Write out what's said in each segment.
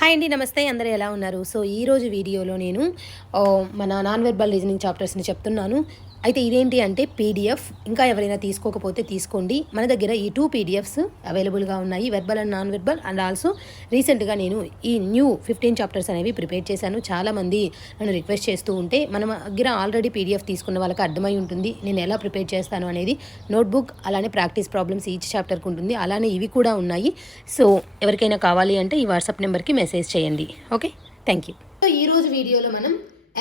Hi అండి, నమస్తే. అందరూ ఎలా ఉన్నారు? సో ఈరోజు వీడియోలో నేను మన నాన్ వెర్బల్ రీజనింగ్ చాప్టర్స్ని చెప్తున్నాను. అయితే ఇదేంటి అంటే పీడిఎఫ్. ఇంకా ఎవరైనా తీసుకోకపోతే తీసుకోండి. మన దగ్గర ఈ 2 పీడిఎఫ్స్ అవైలబుల్గా ఉన్నాయి, verbal and non verbal. And also రీసెంట్గా నేను ఈ న్యూ 15 చాప్టర్స్ అనేవి ప్రిపేర్ చేశాను. చాలామంది నన్ను రిక్వెస్ట్ చేస్తూ ఉంటే మన దగ్గర ఆల్రెడీ పీడిఎఫ్ తీసుకున్న వాళ్ళకి అర్థమై ఉంటుంది నేను ఎలా ప్రిపేర్ చేస్తాను అనేది. నోట్బుక్ అలానే ప్రాక్టీస్ ప్రాబ్లమ్స్ ఈచ్ చాప్టర్కి ఉంటుంది, అలానే ఇవి కూడా ఉన్నాయి. సో ఎవరికైనా కావాలి అంటే ఈ వాట్సాప్ నెంబర్కి మెసేజ్ చేయండి. Okay, thank you. సో ఈరోజు వీడియోలో మనం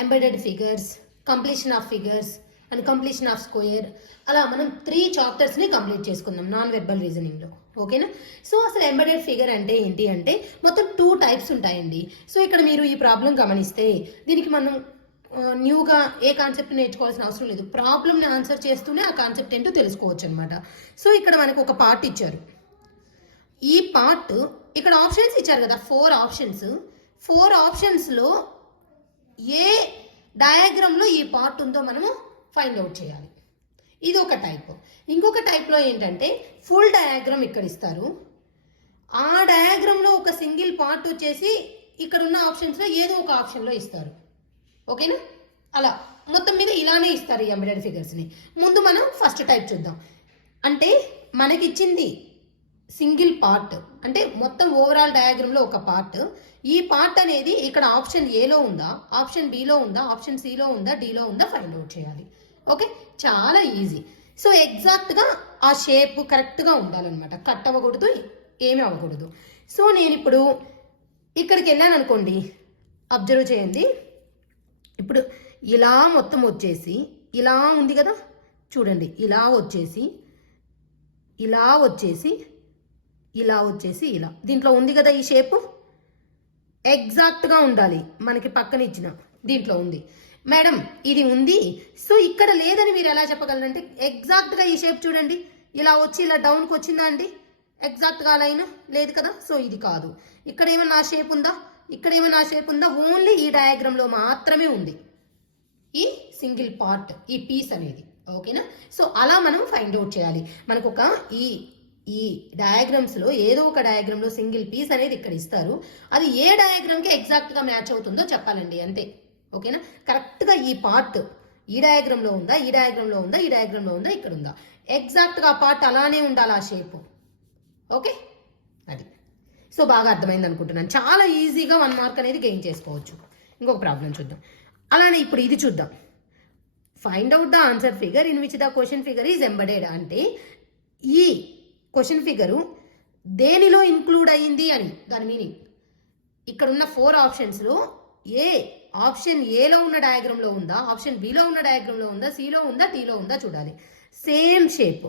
embedded figures, completion of figures and completion of square, అలా మనం 3 చాప్టర్స్ని కంప్లీట్ చేసుకుందాం నాన్ వెర్బల్ రీజనింగ్లో. ఓకేనా? సో అసలు ఎంబెడెడ్ ఫిగర్ అంటే ఏంటి అంటే మొత్తం 2 టైప్స్ ఉంటాయండి. సో ఇక్కడ మీరు ఈ ప్రాబ్లం గమనిస్తే దీనికి మనం న్యూగా ఏ కాన్సెప్ట్ నేర్చుకోవాల్సిన అవసరం లేదు. ప్రాబ్లమ్ని ఆన్సర్ చేస్తూనే ఆ కాన్సెప్ట్ ఏంటో తెలుసుకోవచ్చు అనమాట. సో ఇక్కడ మనకు ఒక పార్ట్ ఇచ్చారు. ఈ పార్ట్ ఇక్కడ ఆప్షన్స్ ఇచ్చారు కదా, 4 ఆప్షన్స్. 4 ఆప్షన్స్లో ఏ డయాగ్రామ్లో ఈ పార్ట్ ఉందో మనము ఫైండ్ అవుట్ చేయాలి. ఇది ఒక టైప్. ఇంకొక టైప్లో ఏంటంటే ఫుల్ డయాగ్రామ్ ఇక్కడ ఇస్తారు. ఆ డయాగ్రామ్లో ఒక సింగిల్ పార్ట్ వచ్చేసి ఇక్కడ ఉన్న ఆప్షన్స్లో ఏదో ఒక ఆప్షన్లో ఇస్తారు. ఓకేనా? అలా మొత్తం మీద ఇలానే ఇస్తారు ఈ ఎంబెడెడ్ ఫిగర్స్ని. ముందు మనం ఫస్ట్ టైప్ చూద్దాం. అంటే మనకిచ్చింది సింగిల్ పార్ట్, అంటే మొత్తం ఓవరాల్ డయాగ్రామ్లో ఒక పార్ట్. ఈ పార్ట్ అనేది ఇక్కడ ఆప్షన్ ఏలో ఉందా, ఆప్షన్ బిలో ఉందా, ఆప్షన్ సిలో ఉందా, డిలో ఉందా ఫైండ్ అవుట్ చేయాలి. ఓకే, చాలా ఈజీ. సో ఎగ్జాక్ట్గా ఆ షేప్ కరెక్ట్గా ఉండాలన్నమాట, కట్ అవ్వకూడదు, ఏమీ అవ్వకూడదు. సో నేను ఇప్పుడు ఇక్కడికి వెళ్ళాను అనుకోండి, అబ్జర్వ్ చేయండి. ఇప్పుడు ఇలా మొత్తం వచ్చేసి ఇలా ఉంది కదా, చూడండి, ఇలా వచ్చేసి ఇలా వచ్చేసి ఇలా వచ్చేసి ఇలా దీంట్లో ఉంది కదా ఈ షేపు, ఎగ్జాక్ట్గా ఉండాలి. మనకి పక్కన ఇచ్చిన దీంట్లో ఉంది మేడం, ఇది ఉంది. సో ఇక్కడ లేదని మీరు ఎలా చెప్పగలరంటే ఎగ్జాక్ట్గా ఈ షేప్ చూడండి, ఇలా వచ్చి ఇలా డౌన్కి వచ్చిందా అండి? ఎగ్జాక్ట్గా లైన్ లేదు కదా. సో ఇది కాదు. ఇక్కడ ఏమన్నా షేప్ ఉందా, ఇక్కడ ఏమన్నా షేప్ ఉందా? ఓన్లీ ఈ డయాగ్రామ్లో మాత్రమే ఉంది ఈ సింగిల్ పార్ట్, ఈ పీస్ అనేది. ఓకేనా? సో అలా మనం ఫైండ్ అవుట్ చేయాలి. మనకు ఒక ఈ డయాగ్రామ్స్లో ఏదో ఒక డయాగ్రామ్లో సింగిల్ పీస్ అనేది ఇక్కడ ఇస్తారు. అది ఏ డయాగ్రామ్కి ఎగ్జాక్ట్గా మ్యాచ్ అవుతుందో చెప్పాలండి, అంతే. ఓకేనా? కరెక్ట్గా ఈ పార్ట్ ఈ డయాగ్రామ్లో ఉందా, ఈ డయాగ్రామ్లో ఉందా, ఈ డయాగ్రామ్లో ఉందా, ఇక్కడ ఉందా, ఎగ్జాక్ట్గా ఆ పార్ట్ అలానే ఉండాలి ఆ షేపు. ఓకే, అది. సో బాగా అర్థమైంది అనుకుంటున్నాను. చాలా ఈజీగా 1 మార్క్ అనేది గెయిన్ చేసుకోవచ్చు. ఇంకొక ప్రాబ్లం చూద్దాం. అలానే ఇప్పుడు ఇది చూద్దాం. Find out the answer figure in which the question figure is embedded. అంటే ఈ క్వశ్చన్ ఫిగరు దేనిలో ఇంక్లూడ్ అయ్యింది అని దాని మీనింగ్. ఇక్కడ ఉన్న 4 ఆప్షన్స్లో ఏ ఆప్షన్ ఏలో ఉన్న డయాగ్రామ్లో ఉందా, ఆప్షన్ బిలో ఉన్న డయాగ్రామ్లో ఉందా, సిలో ఉందా, టీలో ఉందా చూడాలి. Same shape.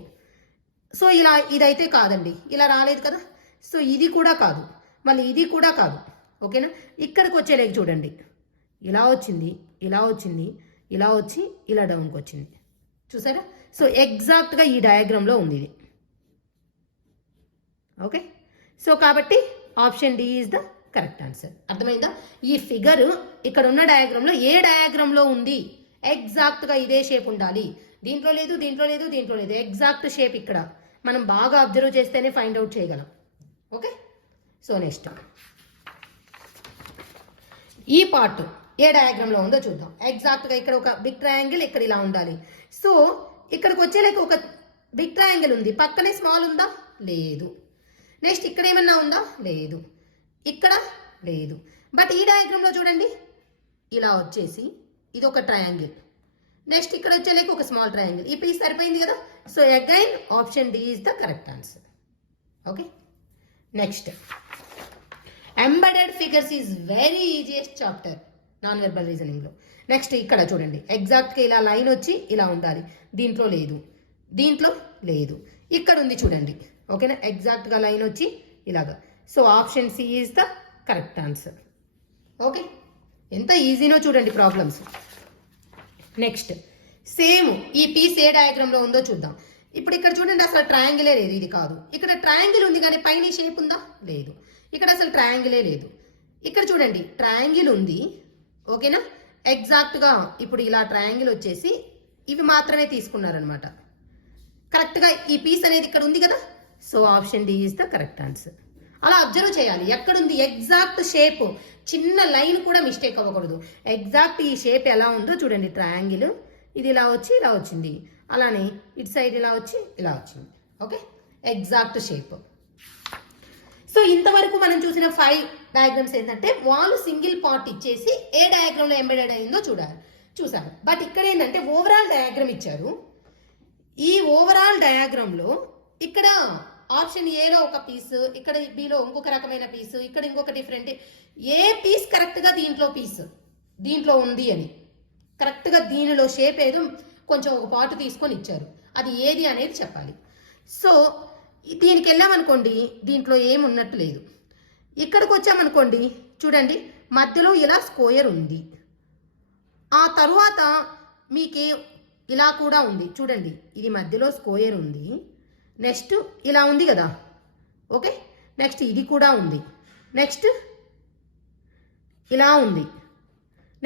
సో ఇలా ఇదైతే కాదండి, ఇలా రాలేదు కదా. సో ఇది కూడా కాదు, మళ్ళీ ఇది కూడా కాదు. ఓకేనా? ఇక్కడికి వచ్చేలేక చూడండి, ఇలా వచ్చింది, ఇలా వచ్చింది, ఇలా వచ్చి ఇలా డౌన్కి వచ్చింది, చూసారా? సో ఎగ్జాక్ట్గా ఈ డయాగ్రామ్లో ఉంది ఇది. ఓకే, సో కాబట్టి option D is the correct answer. అర్థమైందా? ఈ ఫిగర్ ఇక్కడ ఉన్న డయాగ్రామ్లో ఏ డయాగ్రామ్లో ఉంది, ఎగ్జాక్ట్గా ఇదే షేప్ ఉండాలి. దీంట్లో లేదు, దీంట్లో లేదు, దీంట్లో లేదు, ఎగ్జాక్ట్ షేప్ ఇక్కడ మనం బాగా అబ్జర్వ్ చేస్తేనే ఫైండ్ అవుట్ చేయగలం. ఓకే, సో నెక్స్ట్ ఈ పార్ట్ ఏ డయాగ్రామ్లో ఉందో చూద్దాం. ఎగ్జాక్ట్గా ఇక్కడ ఒక బిగ్ ట్రయాంగిల్ ఇక్కడ ఇలా ఉండాలి. సో ఇక్కడికి వచ్చేలేక ఒక బిగ్ ట్రయాంగిల్ ఉంది, పక్కనే స్మాల్ ఉందా? లేదు. నెక్స్ట్ ఇక్కడ ఏమన్నా ఉందా? లేదు. ఇక్కడ లేదు. బట్ ఈ డయాగ్రామ్లో చూడండి, ఇలా వచ్చేసి ఇది ఒక ట్రయాంగిల్, నెక్స్ట్ ఇక్కడ వచ్చేలేక ఒక స్మాల్ ట్రయాంగిల్. ఈ పీస్ సరిపోయింది కదా. So again option D is the correct answer. Okay, next embedded figures is very easiest chapter non verbal రీజనింగ్లో. నెక్స్ట్ ఇక్కడ చూడండి, ఎగ్జాక్ట్గా ఇలా లైన్ వచ్చి ఇలా ఉండాలి, దీంట్లో లేదు, దీంట్లో లేదు, ఇక్కడ ఉంది చూడండి. ఓకేనా? ఎగ్జాక్ట్గా లైన్ వచ్చి ఇలాగా. So option C is the correct answer. Okay, ఎంత ఈజీనో చూడండి ప్రాబ్లమ్స్. నెక్స్ట్ సేమ్ ఈ పీస్ ఏ డయాగ్రామ్లో ఉందో చూద్దాం. ఇప్పుడు ఇక్కడ చూడండి, అసలు ట్రయాంగిలే లేదు, ఇది కాదు. ఇక్కడ ట్రయాంగిల్ ఉంది కానీ పైన షేప్ ఉందా? లేదు. ఇక్కడ అసలు ట్రయాంగిలే లేదు. ఇక్కడ చూడండి, ట్రయాంగిల్ ఉంది. ఓకేనా? ఎగ్జాక్ట్గా ఇప్పుడు ఇలా ట్రయాంగిల్ వచ్చేసి ఇవి మాత్రమే తీసుకున్నారనమాట. కరెక్ట్గా ఈ పీస్ అనేది ఇక్కడ ఉంది కదా. So option D is the correct answer. అలా అబ్జర్వ్ చేయాలి. ఎక్కడుంది ఎగ్జాక్ట్ షేప్, చిన్న లైన్ కూడా మిస్టేక్ అవ్వకూడదు. ఎగ్జాక్ట్ ఈ షేప్ ఎలా ఉందో చూడండి. ట్రయాంగిల్ ఇది ఇలా వచ్చి ఇలా వచ్చింది, అలానే ఇటు సైడ్ ఇలా వచ్చి ఇలా వచ్చింది. Okay, exact shape. సో ఇంతవరకు మనం చూసిన 5 డయాగ్రామ్స్ ఏంటంటే వాళ్ళు సింగిల్ పార్ట్ ఇచ్చేసి ఏ డయాగ్రామ్లో ఎంబెడెడ్ అయిందో చూసారు. బట్ ఇక్కడ ఏంటంటే ఓవరాల్ డయాగ్రామ్ ఇచ్చారు. ఈ ఓవరాల్ డయాగ్రామ్లో ఇక్కడ ఆప్షన్ ఏలో ఒక పీస్, ఇక్కడ బిలో ఇంకొక రకమైన పీస్, ఇక్కడ ఇంకొక డిఫరెంట్, ఏ పీస్ కరెక్ట్గా దీంట్లో ఉంది అని కరెక్ట్గా దీనిలో షేప్ ఏదో కొంచెం ఒక పార్ట్ తీసుకొని ఇచ్చారు, అది ఏది అనేది చెప్పాలి. సో దీనికి వెళ్ళామనుకోండి, దీంట్లో ఏమి ఉన్నట్టు లేదు. ఇక్కడికి వచ్చామనుకోండి, చూడండి మధ్యలో ఇలా స్క్వేర్ ఉంది, ఆ తరువాత మీకే ఇలా కూడా ఉంది చూడండి, ఇది మధ్యలో స్క్వేర్ ఉంది, నెక్స్ట్ ఇలా ఉంది కదా. ఓకే, నెక్స్ట్ ఇది కూడా ఉంది, నెక్స్ట్ ఇలా ఉంది,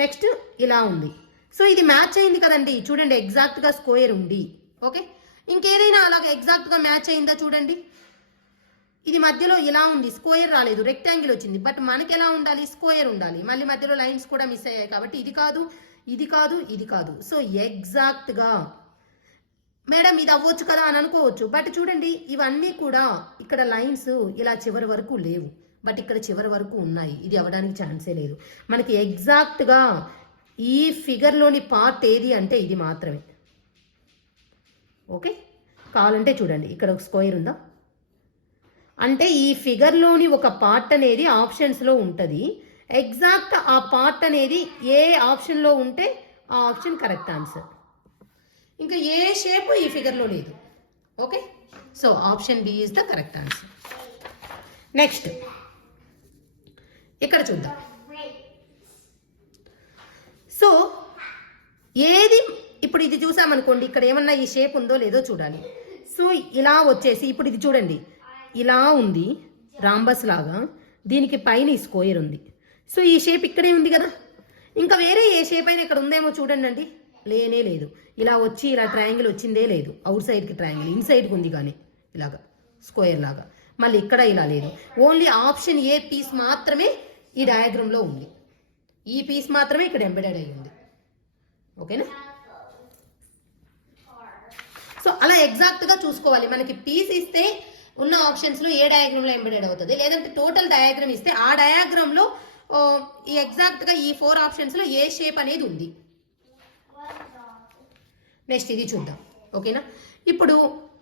నెక్స్ట్ ఇలా ఉంది. సో ఇది మ్యాచ్ అయింది కదండి, చూడండి ఎగ్జాక్ట్గా స్క్వేర్ ఉంది. ఓకే, ఇంకేదైనా అలాగే ఎగ్జాక్ట్గా మ్యాచ్ అయిందా చూడండి. ఇది మధ్యలో ఇలా ఉంది, స్క్వేర్ రాలేదు, రెక్టాంగిల్ వచ్చింది. బట్ మనకి ఎలా ఉండాలి, స్క్వేర్ ఉండాలి. మళ్ళీ మధ్యలో లైన్స్ కూడా మిస్ అయ్యాయి కాబట్టి ఇది కాదు, ఇది కాదు, ఇది కాదు. సో ఎగ్జాక్ట్గా మేడం ఇది అవ్వచ్చు కదా అని అనుకోవచ్చు. బట్ చూడండి ఇవన్నీ కూడా ఇక్కడ లైన్స్ ఇలా చివరి వరకు లేవు, బట్ ఇక్కడ చివరి వరకు ఉన్నాయి. ఇది అవ్వడానికి ఛాన్సే లేదు. మనకి ఎగ్జాక్ట్గా ఈ ఫిగర్లోని పార్ట్ ఏది అంటే ఇది మాత్రమే. ఓకే, కావాలంటే చూడండి ఇక్కడ ఒక స్క్వేర్ ఉందా, అంటే ఈ ఫిగర్లోని ఒక పార్ట్ అనేది ఆప్షన్స్లో ఉంటుంది. ఎగ్జాక్ట్ ఆ పార్ట్ అనేది ఏ ఆప్షన్లో ఉంటే ఆ ఆప్షన్ కరెక్ట్ ఆన్సర్. ఇంకా ఏ షేప్ ఈ ఫిగర్లో లేదు. Okay, so option B is the correct answer. Next ఇక్కడ చూద్దాం. సో ఏది ఇప్పుడు ఇది చూసామనుకోండి, ఇక్కడ ఏమన్నా ఈ షేప్ ఉందో లేదో చూడాలి. సో ఇలా వచ్చేసి ఇప్పుడు ఇది చూడండి, ఇలా ఉంది రాంబస్ లాగా, దీనికి పైన ఈ స్క్వేర్ ఉంది. సో ఈ షేప్ ఇక్కడే ఉంది కదా, ఇంకా వేరే ఏ షేప్ అయినా ఇక్కడ ఉందేమో చూడండి అండి, లేనే లేదు. ఇలా వచ్చి ఇలా ట్రయాంగిల్ వచ్చిందే లేదు, అవుట్ సైడ్కి ట్రయాంగిల్, ఇన్ సైడ్కి ఉంది కానీ ఇలాగా స్క్వేర్ లాగా. మళ్ళీ ఇక్కడ ఇలా లేదు, ఓన్లీ ఆప్షన్ ఏ పీస్ మాత్రమే ఈ డయాగ్రామ్లో ఉంది. ఈ పీస్ మాత్రమే ఇక్కడ ఎంబెడెడ్ అయి ఉంది. ఓకేనా, సో అలా ఎగ్జాక్ట్గా చూసుకోవాలి. మనకి పీస్ ఇస్తే ఉన్న ఆప్షన్స్లో ఏ డయాగ్రామ్లో ఎంబెడెడ్ అవుతుంది, లేదంటే టోటల్ డయాగ్రామ్ ఇస్తే ఆ డయాగ్రామ్లో ఈ ఎగ్జాక్ట్గా ఈ 4 ఆప్షన్స్లో ఏ షేప్ అనేది ఉంది. నెక్స్ట్ ఇది చూద్దాం. ఓకేనా, ఇప్పుడు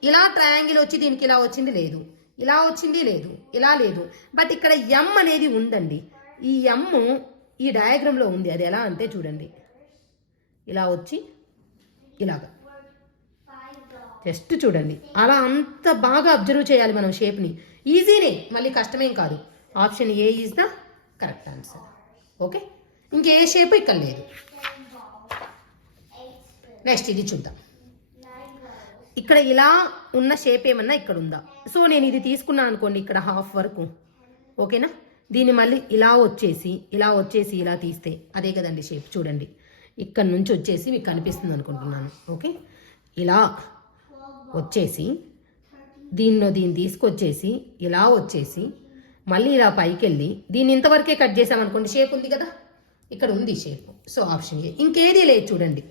ఇలా ట్రయాంగిల్ వచ్చి దీనికి ఇలా వచ్చింది లేదు, ఇలా వచ్చింది లేదు, ఇలా లేదు. బట్ ఇక్కడ ఎం అనేది ఉందండి. ఈ ఎమ్ ఈ డయాగ్రామ్లో ఉంది. అది ఎలా అంటే చూడండి, ఇలా వచ్చి ఇలాగా జస్ట్ చూడండి, అలా అంత బాగా అబ్జర్వ్ చేయాలి మనం షేప్ని. ఈజీనే, మళ్ళీ కష్టమేం కాదు. Option A is the correct answer. Okay, ఇంకే షేప్ ఇక్కడ లేదు. నెక్స్ట్ ఇది చూద్దాం. ఇక్కడ ఇలా ఉన్న షేప్ ఏమన్నా ఇక్కడ ఉందా? సో నేను ఇది తీసుకున్నాను అనుకోండి, ఇక్కడ హాఫ్ వరకు. ఓకేనా, దీన్ని మళ్ళీ ఇలా వచ్చేసి ఇలా తీస్తే అదే కదండి షేప్. చూడండి ఇక్కడ నుంచి వచ్చేసి మీకు కనిపిస్తుంది అనుకుంటున్నాను. ఓకే, ఇలా వచ్చేసి దీన్ని తీసుకొచ్చేసి ఇలా వచ్చేసి మళ్ళీ ఇలా పైకి వెళ్ళి దీన్ని ఇంతవరకే కట్ చేసామనుకోండి, షేప్ ఉంది కదా, ఇక్కడ ఉంది షేప్. సో ఆప్షన్ ఏ, ఇంకేదీ లేదు చూడండి.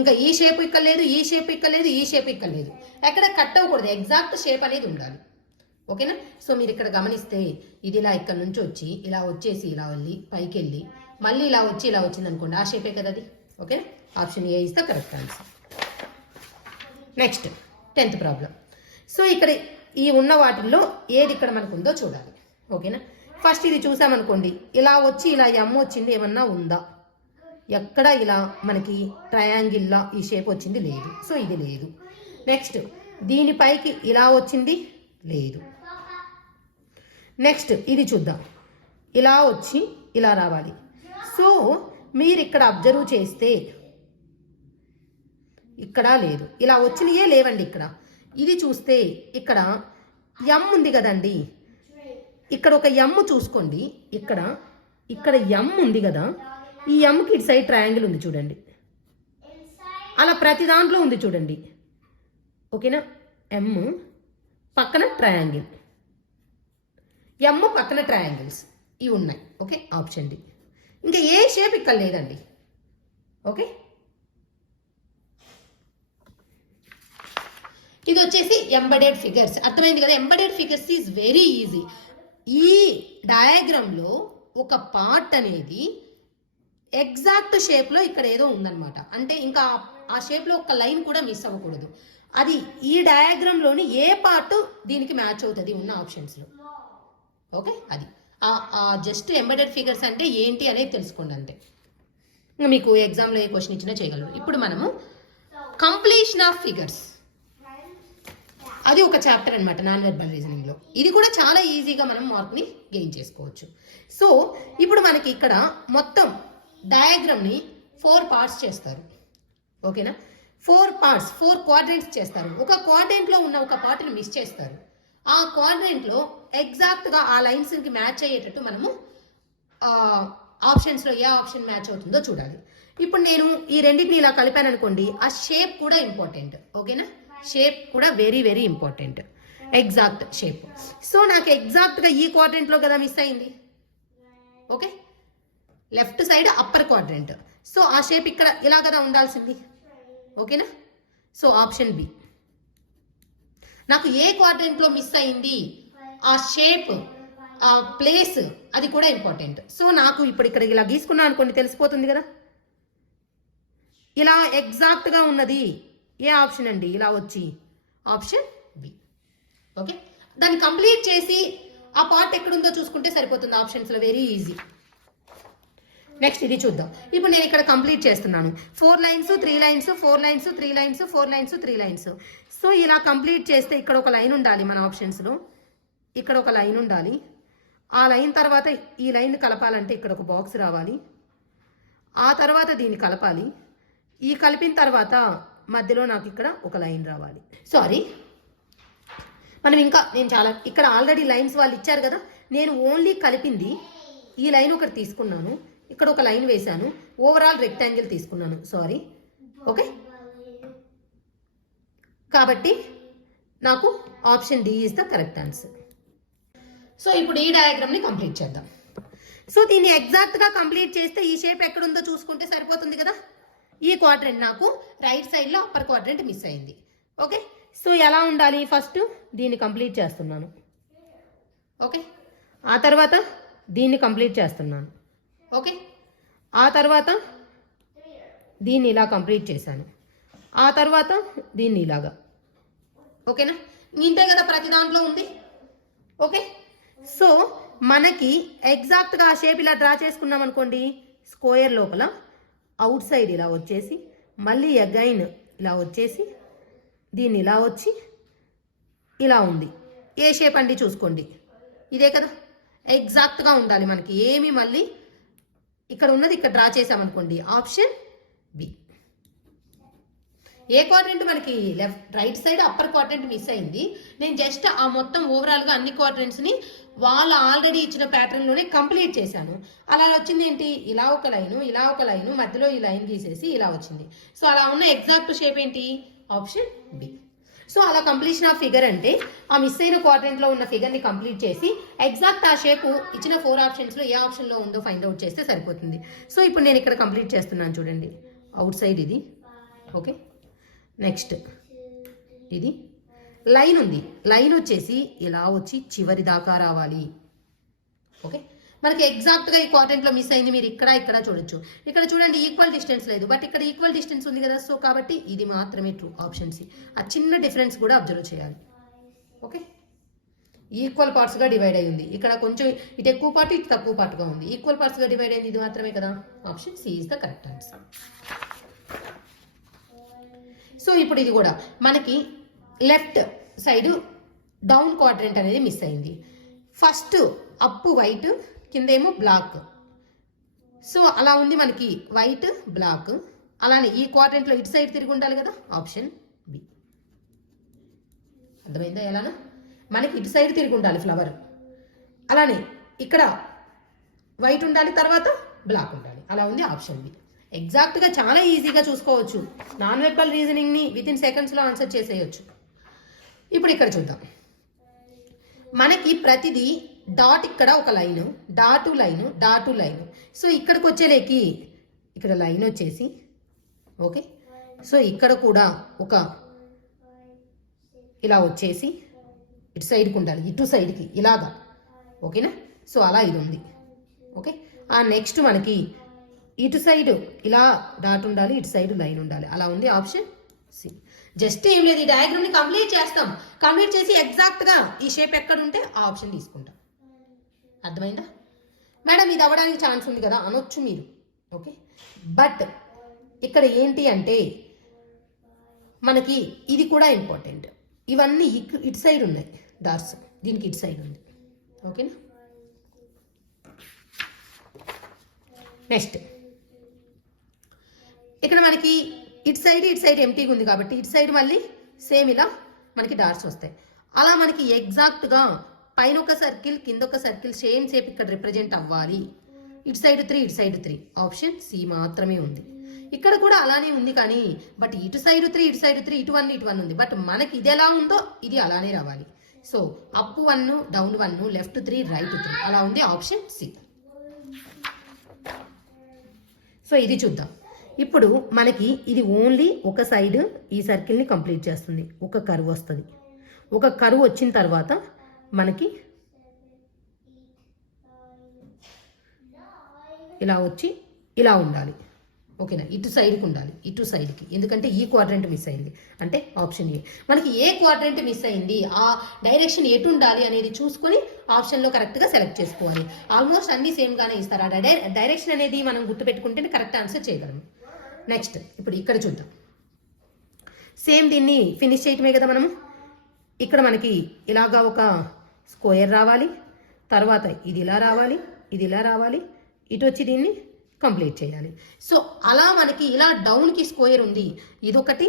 ఇంకా ఈ షేప్ ఇక్కడ లేదు, ఈ షేప్ ఇక్కడ లేదు, ఈ షేప్ ఇక్కడ లేదు. ఎక్కడ కట్ అవ్వకూడదు, ఎగ్జాక్ట్ షేప్ అనేది ఉండాలి. ఓకేనా, సో మీరు ఇక్కడ గమనిస్తే ఇది ఇలా ఇక్కడ నుంచి వచ్చి ఇలా వచ్చేసి ఇలా వెళ్ళి పైకి వెళ్ళి మళ్ళీ ఇలా వచ్చి ఇలా వచ్చింది అనుకోండి, ఆ షేపే కదా అది. ఓకేనా, option A is the correct answer. Next 10th problem. So ఇక్కడ ఈ ఉన్న వాటిల్లో ఏది ఇక్కడ మనకు ఉందో చూడాలి. ఓకేనా, ఫస్ట్ ఇది చూసామనుకోండి, ఇలా వచ్చి ఇలా ఎమ్ వచ్చింది, ఏమన్నా ఉందా? ఎక్కడ ఇలా మనకి ట్రయాంగిల్లా ఈ షేప్ వచ్చింది లేదు. సో ఇది లేదు. నెక్స్ట్ దీనిపైకి ఇలా వచ్చింది లేదు. నెక్స్ట్ ఇది చూద్దాం, ఇలా వచ్చి ఇలా రావాలి. సో మీరు ఇక్కడ అబ్జర్వ్ చేస్తే ఇక్కడ లేదు, ఇలా వచ్చినయే లేవండి. ఇక్కడ ఇది చూస్తే ఇక్కడ ఎమ్ ఉంది కదండి, ఇక్కడ ఒక ఎమ్ చూసుకోండి. ఇక్కడ ఎమ్ ఉంది కదా, ఈ ఎమ్కి ఇటు సైడ్ ట్రయాంగిల్ ఉంది చూడండి, అలా ప్రతి దాంట్లో ఉంది చూడండి. ఓకేనా, ఎమ్ పక్కన ట్రయాంగిల్, ఎమ్ పక్కన ట్రయాంగిల్స్ ఇవి ఉన్నాయి. Okay, option D. ఇంకా ఏ షేప్ ఇక్కడ లేదండి. ఓకే, ఇది వచ్చేసి ఎంబెడెడ్ ఫిగర్స్. అర్థమైంది కదా? Embedded figures is very easy. ఈ డయాగ్రామ్లో ఒక పార్ట్ అనేది ఎగ్జాక్ట్ షేప్లో ఇక్కడ ఏదో ఉందన్నమాట. అంటే ఇంకా ఆ షేప్లో ఒక లైన్ కూడా మిస్ అవ్వకూడదు. అది ఈ డయాగ్రామ్లోని ఏ పార్ట్ దీనికి మ్యాచ్ అవుతుంది ఉన్న ఆప్షన్స్లో. ఓకే, అది జస్ట్ ఎంబెడెడ్ ఫిగర్స్ అంటే ఏంటి అనేది తెలుసుకోండి అంతే. మీకు ఎగ్జామ్లో ఏ క్వశ్చన్ ఇచ్చినా చేయగలరు. ఇప్పుడు మనము కంప్లీషన్ ఆఫ్ ఫిగర్స్, అది ఒక చాప్టర్ అనమాట నాన్ వెర్బల్ రీజనింగ్లో. ఇది కూడా చాలా ఈజీగా మనం మార్క్ని గెయిన్ చేసుకోవచ్చు. సో ఇప్పుడు మనకి ఇక్కడ మొత్తం డయాగ్రామ్ని 4 పార్ట్స్ చేస్తారు. ఓకేనా? 4 పార్ట్స్, 4 క్వాడ్రెంట్స్ చేస్తారు. ఒక క్వాడ్రెంట్లో ఉన్న ఒక పార్ట్ని మిస్ చేస్తారు. ఆ క్వాడ్రెంట్లో ఎగ్జాక్ట్గా ఆ లైన్స్కి మ్యాచ్ అయ్యేటట్టు మనము ఆప్షన్స్లో ఏ ఆప్షన్ మ్యాచ్ అవుతుందో చూడాలి. ఇప్పుడు నేను ఈ రెండింటిని ఇలా కలిపాను అనుకోండి, ఆ షేప్ కూడా ఇంపార్టెంట్. ఓకేనా? షేప్ కూడా very very important, exact shape. So నాకు ఎగ్జాక్ట్గా ఈ క్వాడ్రెంట్లో కదా మిస్ అయింది. Okay, left side upper quadrant. So ఆ షేప్ ఇక్కడ ఇలా కదా ఉండాల్సింది. ఓకేనా? So option B. నాకు ఏ క్వాడ్రెంట్లో మిస్ అయింది, ఆ షేప్, ఆ ప్లేస్, అది కూడా ఇంపార్టెంట్. సో నాకు ఇప్పుడు ఇక్కడ ఇలా గీసుకున్నాను అనుకోండి, తెలిసిపోతుంది కదా. ఇలా ఎగ్జాక్ట్గా ఉన్నది ఏ ఆప్షన్ అండి? ఇలా వచ్చి ఆప్షన్ బి. ఓకే, దాన్ని కంప్లీట్ చేసి ఆ పార్ట్ ఎక్కడుందో చూసుకుంటే సరిపోతుంది ఆప్షన్స్లో. Very easy. నెక్స్ట్ ఇది చూద్దాం. ఇప్పుడు నేను ఇక్కడ కంప్లీట్ చేస్తున్నాను. 4 lines 3 lines 4 lines 3 lines 4 lines 3 lines. So ఇలా కంప్లీట్ చేస్తే ఇక్కడ ఒక లైన్ ఉండాలి మన ఆప్షన్స్లో. ఇక్కడ ఒక లైన్ ఉండాలి. ఆ లైన్ తర్వాత ఈ లైన్ కలపాలంటే ఇక్కడ ఒక బాక్స్ రావాలి. ఆ తర్వాత దీన్ని కలపాలి. ఈ కలిపిన తర్వాత మధ్యలో నాకు ఇక్కడ ఒక లైన్ రావాలి. సారీ, మనం నేను చాలా ఇక్కడ ఆల్రెడీ లైన్స్ వాళ్ళు ఇచ్చారు కదా, నేను ఓన్లీ కలిపింది ఈ లైన్ ఒకటి తీసుకున్నాను, ఇక్కడ ఒక లైన్ వేశాను, ఓవరాల్ రెక్టాంగిల్ తీసుకున్నాను. సారీ. ఓకే, కాబట్టి నాకు option D is the correct answer. So ఇప్పుడు ఈ డయాగ్రామ్ని కంప్లీట్ చేద్దాం. సో దీన్ని ఎగ్జాక్ట్గా కంప్లీట్ చేస్తే ఈ షేప్ ఎక్కడుందో చూసుకుంటే సరిపోతుంది కదా. ఈ క్వాడ్రెంట్ నాకు రైట్ సైడ్లో అప్పర్ క్వాడ్రెంట్ మిస్ అయింది. ఓకే, సో ఎలా ఉండాలి? ఫస్ట్ దీన్ని కంప్లీట్ చేస్తున్నాను. ఓకే, ఆ తర్వాత దీన్ని కంప్లీట్ చేస్తున్నాను. ఓకే, ఆ తర్వాత దీన్ని ఇలా కంప్లీట్ చేశాను. ఆ తర్వాత దీన్ని ఇలాగా. ఓకేనా? ఇంతే కదా ప్రతి దాంట్లో ఉంది. ఓకే, సో మనకి ఎగ్జాక్ట్గా ఆ షేప్ ఇలా డ్రా చేసుకున్నాం అనుకోండి. స్క్వేర్ లోపల అవుట్ సైడ్ ఇలా వచ్చేసి మళ్ళీ అగైన్ ఇలా వచ్చేసి దీన్ని ఇలా వచ్చి ఇలా ఉంది. ఏ షేప్ అండి చూసుకోండి, ఇదే కదా. ఎగ్జాక్ట్గా ఉండాలి మనకి. ఏమి మళ్ళీ ఇక్కడ ఉన్నది ఇక్కడ డ్రా చేసామనుకోండి, ఆప్షన్ బి. ఏ క్వాడ్రెంట్ మనకి right side upper quadrant miss అయింది. నేను జస్ట్ ఆ మొత్తం ఓవరాల్గా అన్ని క్వాడ్రెంట్స్ని వాళ్ళు ఆల్రెడీ ఇచ్చిన ప్యాటర్న్లోనే కంప్లీట్ చేశాను. అలా వచ్చింది ఏంటి? ఇలా ఒక లైను, ఇలా ఒక లైను, మధ్యలో ఈ లైన్ గీసేసి ఇలా వచ్చింది. సో అలా ఉన్న ఎగ్జాక్ట్ షేప్ ఏంటి? Option B. సో అలా కంప్లీషన్ ఆఫ్ ఫిగర్ అంటే ఆ మిస్ అయిన క్వాడ్రెంట్లో ఉన్న ఫిగర్ని కంప్లీట్ చేసి ఎగ్జాక్ట్ ఆ షేప్ ఇచ్చిన 4 ఆప్షన్స్లో ఏ ఆప్షన్లో ఉందో ఫైండ్ అవుట్ చేస్తే సరిపోతుంది. సో ఇప్పుడు నేను ఇక్కడ కంప్లీట్ చేస్తున్నాను చూడండి. అవుట్ సైడ్ ఇది. ఓకే, నెక్స్ట్ ఇది లైన్ ఉంది. లైన్ వచ్చేసి ఇలా వచ్చి చివరి దాకా రావాలి. ఓకే, మనకి ఎగ్జాక్ట్గా ఈ క్వాడ్రెంట్లో మిస్ అయింది. మీరు ఇక్కడ చూడొచ్చు. ఇక్కడ చూడండి ఈక్వల్ డిస్టెన్స్ లేదు, బట్ ఇక్కడ ఈక్వల్ డిస్టెన్స్ ఉంది కదా. సో కాబట్టి ఇది మాత్రమే ట్రూ, ఆప్షన్ సి. ఆ చిన్న డిఫరెన్స్ కూడా అబ్జర్వ్ చేయాలి. ఓకే, ఈక్వల్ పార్ట్స్గా డివైడ్ అయి ఉంది. ఇక్కడ కొంచెం ఇటు ఎక్కువ పార్ట్, ఇటు తక్కువ పార్ట్గా ఉంది. ఈక్వల్ పార్ట్స్గా డివైడ్ అయింది, ఇది మాత్రమే కదా. Option C is the correct answer. So ఇప్పుడు ఇది కూడా మనకి లెఫ్ట్ సైడ్ డౌన్ క్వాడ్రెంట్ అనేది మిస్ అయింది. ఫస్ట్ అప్ వైట్, కిందేమో బ్లాక్. సో అలా ఉంది మనకి వైట్ బ్లాక్. అలానే ఈ క్వాడ్రెంట్లో ఇటు సైడ్ తిరిగి ఉండాలి కదా. Option B. అర్థమైందా? ఎలానా మనకి ఇటు సైడ్ తిరిగి ఉండాలి ఫ్లవర్. అలానే ఇక్కడ వైట్ ఉండాలి, తర్వాత బ్లాక్ ఉండాలి. అలా ఉంది ఆప్షన్ బి. ఎగ్జాక్ట్గా చాలా ఈజీగా చూసుకోవచ్చు. నాన్ వెర్బల్ రీజనింగ్ని వితిన్ సెకండ్స్లో ఆన్సర్ చేసేయచ్చు. ఇప్పుడు ఇక్కడ చూద్దాం. మనకి ప్రతిదీ డాట్ ఇక్కడ ఒక line, dot line, dot line. So ఇక్కడికి వచ్చేలేకి ఇక్కడ లైన్ వచ్చేసి ఓకే. సో ఇక్కడ కూడా ఒక ఇలా వచ్చేసి ఇటు సైడ్కి ఉండాలి, ఇటు సైడ్కి ఇలాగా ఓకేనా. సో అలా ఇది ఉంది ఓకే. ఆ నెక్స్ట్ మనకి ఇటు సైడ్ ఇలా డాట్ ఉండాలి, ఇటు సైడ్ లైన్ ఉండాలి, అలా ఉంది ఆప్షన్ సి. జస్ట్ ఏం లేదు, ఈ డయాగ్రామ్ని కంప్లీట్ చేస్తాం. కంప్లీట్ చేసి ఎగ్జాక్ట్గా ఈ షేప్ ఎక్కడ ఉంటే ఆ ఆప్షన్ తీసుకుంటాం. అర్థమైందా మేడం? ఇది అవ్వడానికి ఛాన్స్ ఉంది కదా అనొచ్చు మీరు ఓకే. బట్ ఇక్కడ ఏంటి అంటే మనకి ఇది కూడా ఇంపార్టెంట్. ఇవన్నీ ఇటు సైడ్ ఉన్నాయి డాట్స్, దీనికి ఇటు సైడ్ ఉంది ఓకేనా. నెక్స్ట్ ఇక్కడ మనకి ఇటు సైడ్ ఎంటీగా ఉంది కాబట్టి ఇటు సైడ్ మళ్ళీ సేమ్ ఇలా మనకి డాట్స్ వస్తాయి. అలా మనకి ఎగ్జాక్ట్గా పైన ఒక సర్కిల్ కింద ఒక సర్కిల్ సేమ్ షేప్ ఇక్కడ రిప్రజెంట్ అవ్వాలి. ఇటు సైడ్ 3 ఇటు సైడ్ 3 ఆప్షన్ సి మాత్రమే ఉంది. ఇక్కడ కూడా అలానే ఉంది కానీ బట్ ఇటు సైడ్ 3 ఇటు సైడ్ 3 ఇటు 1 ఇటు 1 ఉంది. బట్ మనకి ఇది ఎలా ఉందో ఇది అలానే రావాలి. So up 1 down 1 left 3 right 3 అలా ఉంది ఆప్షన్ సి. సో ఇది చూద్దాం. ఇప్పుడు మనకి ఇది ఓన్లీ ఒక సైడ్ ఈ సర్కిల్ని కంప్లీట్ చేస్తుంది. ఒక కర్వ్ వస్తుంది. ఒక కర్వ్ వచ్చిన తర్వాత మనకి ఇలా వచ్చి ఇలా ఉండాలి ఓకేనా. ఇటు సైడ్కి ఉండాలి, ఇటు సైడ్కి, ఎందుకంటే ఈ క్వాడ్రంట్ మిస్ అయింది అంటే ఆప్షన్ ఏ. మనకి ఏ క్వాడ్రంట్ మిస్ అయింది, ఆ డైరెక్షన్ ఎటు ఉండాలి అనేది చూసుకొని ఆప్షన్లో కరెక్ట్గా సెలెక్ట్ చేసుకోవాలి. ఆల్మోస్ట్ అన్నీ సేమ్గానే ఇస్తారు. ఆ డైరెక్షన్ అనేది మనం గుర్తుపెట్టుకుంటేనే కరెక్ట్ ఆన్సర్ చేయగలము. నెక్స్ట్ ఇప్పుడు ఇక్కడ చూద్దాం. సేమ్ దీన్ని ఫినిష్ చేయటమే కదా మనము. ఇక్కడ మనకి ఇలాగా ఒక స్క్వేర్ రావాలి, తర్వాత ఇది ఇలా రావాలి, ఇది ఇలా రావాలి, ఇటు వచ్చి దీన్ని కంప్లీట్ చేయాలి. సో అలా మనకి ఇలా డౌన్కి స్క్వేర్ ఉంది, ఇదొకటి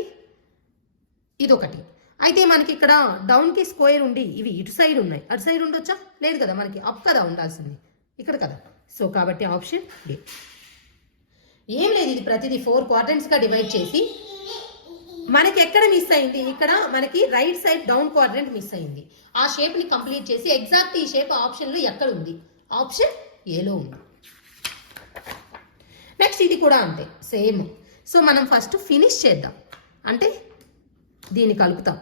ఇదొకటి. అయితే మనకి ఇక్కడ డౌన్కి స్క్వేర్ ఉండి ఇవి ఇటు సైడ్ ఉన్నాయి, అటు సైడ్ ఉండొచ్చా? లేదు కదా, మనకి అప్ కదా ఉండాల్సింది ఇక్కడ కదా. సో కాబట్టి ఆప్షన్ ఏ. ఏం లేదు, ఇది ప్రతిదీ 4 క్వాడ్రంట్స్గా డివైడ్ చేసి మనకి ఎక్కడ మిస్ అయింది, ఇక్కడ మనకి right side down quadrant miss అయింది. ఆ షేప్ని కంప్లీట్ చేసి ఎగ్జాక్ట్ ఈ షేప్ ఆప్షన్లో ఎక్కడ ఉంది, ఆప్షన్ ఏలో ఉంది. నెక్స్ట్ ఇది కూడా అంతే సేమ్. సో మనం ఫస్ట్ ఫినిష్ చేద్దాం, అంటే దీన్ని కలుపుతాం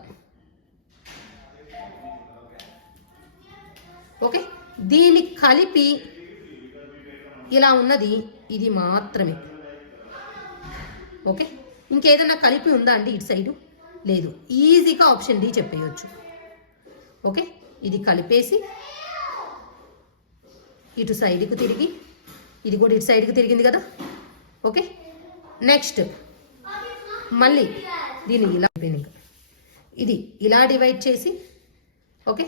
ఓకే. దీన్ని కలిపి ఇలా ఉన్నది ఇది మాత్రమే ఓకే. ఇంకేదైనా కలిపి ఉందా అండి ఇటు సైడు? లేదు. ఈజీగా ఆప్షన్ డి చెప్పేయచ్చు ఓకే. ఇది కలిపేసి ఇటు సైడ్కి తిరిగి, ఇది కూడా ఇటు సైడ్కి తిరిగింది కదా ఓకే. నెక్స్ట్ మళ్ళీ దీన్ని ఇలా ఇది ఇలా డివైడ్ చేసి ఓకే.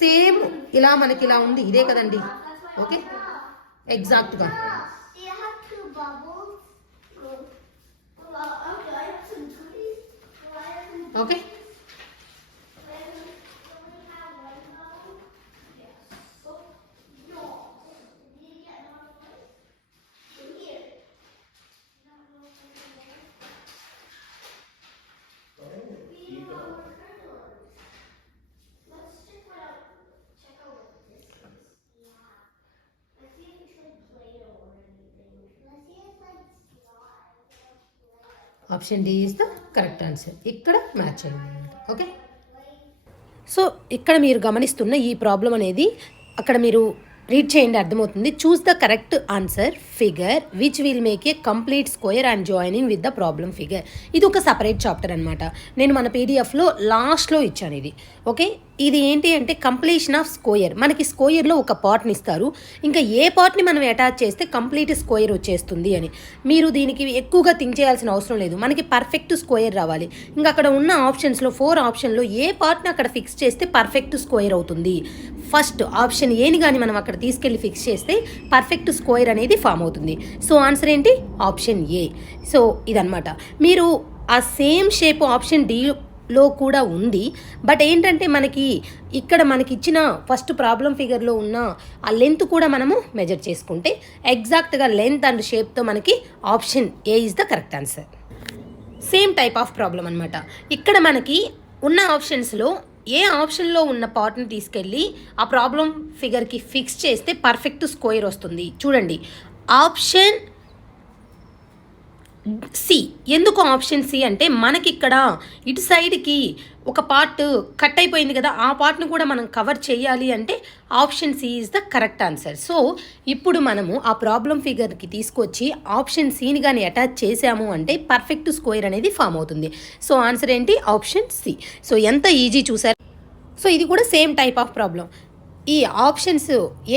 సేమ్ ఇలా మనకి ఇలా ఉంది, ఇదే కదండి ఓకే. ఎగ్జాక్ట్గా okay. Option D is the correct answer. ఇక్కడ మ్యాచ్ అయింది ఓకే. సో ఇక్కడ మీరు గమనిస్తున్న ఈ ప్రాబ్లం అనేది అక్కడ మీరు రీడ్ చేయండి, అర్థమవుతుంది. Choose the correct answer figure which will make a complete square and joining with the problem figure. ఇది ఒక సపరేట్ చాప్టర్ అనమాట. నేను మన పీడిఎఫ్లో లాస్ట్లో ఇచ్చాను ఇది ఓకే. ఇది ఏంటి అంటే కంప్లీషన్ ఆఫ్ స్క్వేర్. మనకి స్క్వేర్లో ఒక పార్ట్ని ఇస్తారు, ఇంకా ఏ పార్ట్ని మనం అటాచ్ చేస్తే కంప్లీట్ స్క్వేర్ వచ్చేస్తుంది అని. మీరు దీనికి ఎక్కువగా థింక్ చేయాల్సిన అవసరం లేదు. మనకి పర్ఫెక్ట్ స్క్వేర్ రావాలి. ఇంకా అక్కడ ఉన్న ఆప్షన్స్లో 4 ఆప్షన్లో ఏ పార్ట్ని అక్కడ ఫిక్స్ చేస్తే పర్ఫెక్ట్ స్క్వేర్ అవుతుంది. ఫస్ట్ ఆప్షన్ ఏని కానీ మనం అక్కడ తీసుకెళ్ళి ఫిక్స్ చేస్తే పర్ఫెక్ట్ స్క్వేర్ అనేది ఫామ్ అవుతుంది. సో ఆన్సర్ ఏంటి? Option A. సో ఇదనమాట. మీరు ఆ సేమ్ షేప్ ఆప్షన్ డిలో కూడా ఉంది. బట్ ఏంటంటే మనకి ఇక్కడ మనకి ఇచ్చిన ఫస్ట్ ప్రాబ్లం ఫిగర్లో ఉన్న ఆ లెంత్ కూడా మనము మెజర్ చేసుకుంటే ఎగ్జాక్ట్గా లెంత్ అండ్ షేప్తో మనకి option A is the correct answer. Same type of problem అనమాట. ఇక్కడ మనకి ఉన్న ఆప్షన్స్లో ఏ ఆప్షన్లో ఉన్న పార్ట్ని తీసుకెళ్ళి ఆ ప్రాబ్లం ఫిగర్కి ఫిక్స్ చేస్తే పర్ఫెక్ట్ స్క్వేర్ వస్తుంది. చూడండి, ఆప్షన్ సి. ఎందుకు ఆప్షన్ సి అంటే మనకి ఇక్కడ ఇటు సైడ్కి ఒక పార్ట్ కట్ అయిపోయింది కదా, ఆ పార్ట్ను కూడా మనం కవర్ చేయాలి అంటే option C is the correct answer. So ఇప్పుడు మనము ఆ ప్రాబ్లం ఫిగర్కి తీసుకొచ్చి ఆప్షన్ సిని కానీ అటాచ్ చేసాము అంటే పర్ఫెక్ట్ స్క్వేర్ అనేది ఫామ్ అవుతుంది. సో ఆన్సర్ ఏంటి? Option C. సో ఎంత ఈజీ చూసారు. సో ఇది కూడా సేమ్ టైప్ ఆఫ్ ప్రాబ్లం. ఈ ఆప్షన్స్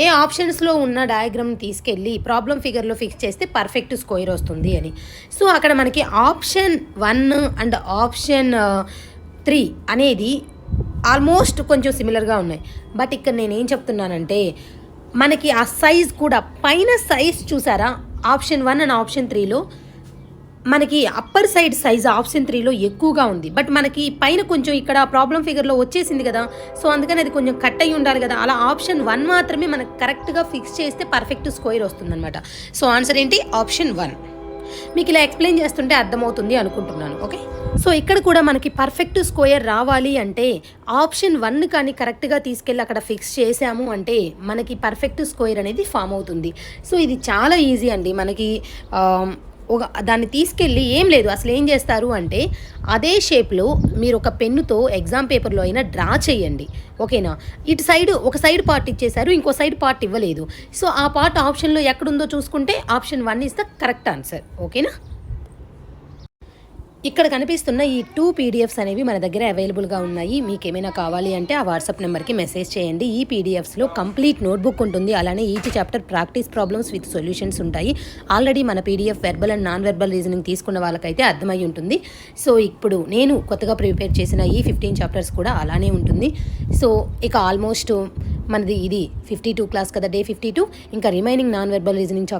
ఏ ఆప్షన్స్లో ఉన్న డయాగ్రామ్ని తీసుకెళ్ళి ప్రాబ్లం ఫిగర్లో ఫిక్స్ చేస్తే పర్ఫెక్ట్ స్క్వేర్ వస్తుంది అని. సో అక్కడ మనకి ఆప్షన్ 1 అండ్ ఆప్షన్ 3 అనేది ఆల్మోస్ట్ కొంచెం సిమిలర్గా ఉన్నాయి. బట్ ఇక్కడ నేనేం చెప్తున్నానంటే మనకి ఆ సైజ్ కూడా పైన సైజ్ చూసారా, ఆప్షన్ 1 అండ్ ఆప్షన్ 3లో మనకి అప్పర్ సైడ్ సైజ్ ఆప్షన్ 3లో ఎక్కువగా ఉంది. బట్ మనకి పైన కొంచెం ఇక్కడ ప్రాబ్లం ఫిగర్లో వచ్చేసింది కదా, సో అందుకని అది కొంచెం కట్ అయ్యి ఉండాలి కదా. అలా ఆప్షన్ 1 మాత్రమే మనకు కరెక్ట్గా ఫిక్స్ చేస్తే పర్ఫెక్ట్ స్క్వేర్ వస్తుందన్నమాట. సో ఆన్సర్ ఏంటి? ఆప్షన్ 1. మీకు ఇలా ఎక్స్ప్లెయిన్ చేస్తుంటే అర్థమవుతుంది అనుకుంటున్నాను. ఓకే, సో ఇక్కడ కూడా మనకి పర్ఫెక్ట్ స్క్వేర్ రావాలి అంటే ఆప్షన్ 1 కానీ కరెక్ట్గా తీసుకెళ్ళి అక్కడ ఫిక్స్ చేసాము అంటే మనకి పర్ఫెక్ట్ స్క్వేర్ అనేది ఫామ్ అవుతుంది. సో ఇది చాలా ఈజీ అండి. మనకి దాన్ని తీసుకెళ్ళి ఏం లేదు, అసలు ఏం చేస్తారు అంటే అదే షేప్లో మీరు ఒక పెన్నుతో ఎగ్జామ్ పేపర్లో అయినా డ్రా చేయండి. ఓకేనా? ఇటు సైడ్ ఒక సైడ్ పార్ట్ ఇచ్చేశారు, ఇంకో సైడ్ పార్ట్ ఇవ్వలేదు. సో ఆ పార్ట్ ఆప్షన్లో ఎక్కడుందో చూసుకుంటే option 1 is the correct answer. ఓకేనా? ఇక్కడ కనిపిస్తున్న ఈ 2 పీడిఎఫ్స్ అనేవి మన దగ్గర అవైలబుల్గా ఉన్నాయి. మీకు ఏమైనా కావాలి అంటే ఆ వాట్సాప్ నెంబర్కి మెసేజ్ చేయండి. ఈ పీడిఎఫ్స్లో కంప్లీట్ నోట్బుక్ ఉంటుంది, అలానే each chapter practice problems with solutions ఉంటాయి. ఆల్రెడీ మన PDF verbal and non verbal reasoning తీసుకున్న వాళ్ళకైతే అర్థమై ఉంటుంది. సో ఇప్పుడు నేను కొత్తగా ప్రిపేర్ చేసిన ఈ 15 చాప్టర్స్ కూడా అలానే ఉంటుంది. సో ఇక ఆల్మోస్ట్ మనది ఇది 52 క్లాస్ కదా, డే 52. ఇంకా రిమైనింగ్ నాన్ వెర్బల్ రీజనింగ్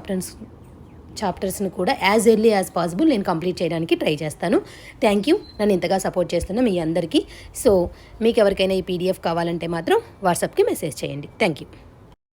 చాప్టర్స్ని కూడా యాజ్ ఎర్లీ యాజ్ పాసిబుల్ నేను కంప్లీట్ చేయడానికి ట్రై చేస్తాను. థ్యాంక్ యూ, నన్ను ఇంతగా సపోర్ట్ చేస్తున్న మీ అందరికీ. సో మీకు ఎవరికైనా ఈ పీడిఎఫ్ కావాలంటే మాత్రం వాట్సాప్కి మెసేజ్ చేయండి. Thank you.